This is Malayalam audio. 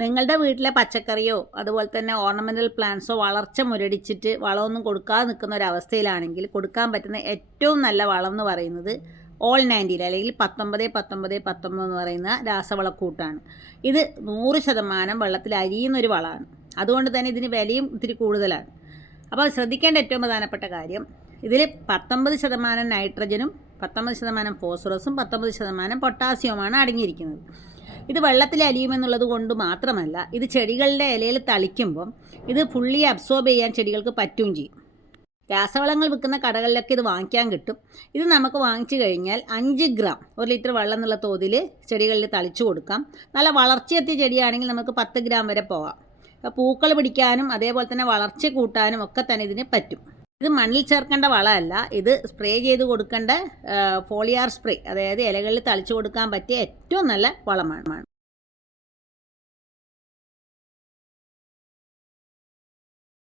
നിങ്ങളുടെ വീട്ടിലെ പച്ചക്കറിയോ അതുപോലെ തന്നെ ഓർണമെൻ്റൽ പ്ലാന്റ്സോ വളർച്ച മുരടിച്ചിട്ട് വളമൊന്നും കൊടുക്കാതെ നിൽക്കുന്ന ഒരവസ്ഥയിലാണെങ്കിൽ കൊടുക്കാൻ പറ്റുന്ന ഏറ്റവും നല്ല വളം എന്ന് പറയുന്നത് ഓൾ 90 അല്ലെങ്കിൽ 19-19-19 എന്ന് പറയുന്ന രാസവളക്കൂട്ടാണ്. ഇത് 100% വെള്ളത്തിൽ അരിയുന്നൊരു വളമാണ്. അതുകൊണ്ട് തന്നെ ഇതിന് വിലയും ഇത്തിരി കൂടുതലാണ്. അപ്പോൾ ശ്രദ്ധിക്കേണ്ട ഏറ്റവും പ്രധാനപ്പെട്ട കാര്യം, ഇതിൽ 19% നൈട്രജനും 19% ഫോസ്ഫറസും 19% പൊട്ടാസ്യവുമാണ് അടങ്ങിയിരിക്കുന്നത്. ഇത് വെള്ളത്തിൽ അലിയുമെന്നുള്ളത് കൊണ്ട് മാത്രമല്ല, ഇത് ചെടികളുടെ ഇലയിൽ തളിക്കുമ്പം ഇത് ഫുള്ളി അബ്സോർബ് ചെയ്യാൻ ചെടികൾക്ക് പറ്റുകയും ചെയ്യും. രാസവളങ്ങൾ വിൽക്കുന്ന കടകളിലൊക്കെ ഇത് വാങ്ങിക്കാൻ കിട്ടും. ഇത് നമുക്ക് വാങ്ങിച്ചു കഴിഞ്ഞാൽ 5 ഗ്രാം 1 ലിറ്റർ വെള്ളം എന്നുള്ള തോതിൽ ചെടികളിൽ തളിച്ചു കൊടുക്കാം. നല്ല വളർച്ചയെത്തിയ ചെടിയാണെങ്കിൽ നമുക്ക് 10 ഗ്രാം വരെ പോകാം. പൂക്കൾ പിടിക്കാനും അതേപോലെ തന്നെ വളർച്ച കൂട്ടാനും ഒക്കെ തന്നെ ഇതിന് പറ്റും. ഇത് മണ്ണിൽ ചേർക്കേണ്ട വളമല്ല, ഇത് സ്പ്രേ ചെയ്ത് കൊടുക്കേണ്ട ഫോളിയാർ സ്പ്രേ, അതായത് ഇലകളിൽ തളിച്ചു കൊടുക്കാൻ പറ്റിയ ഏറ്റവും നല്ല വളമാണ്.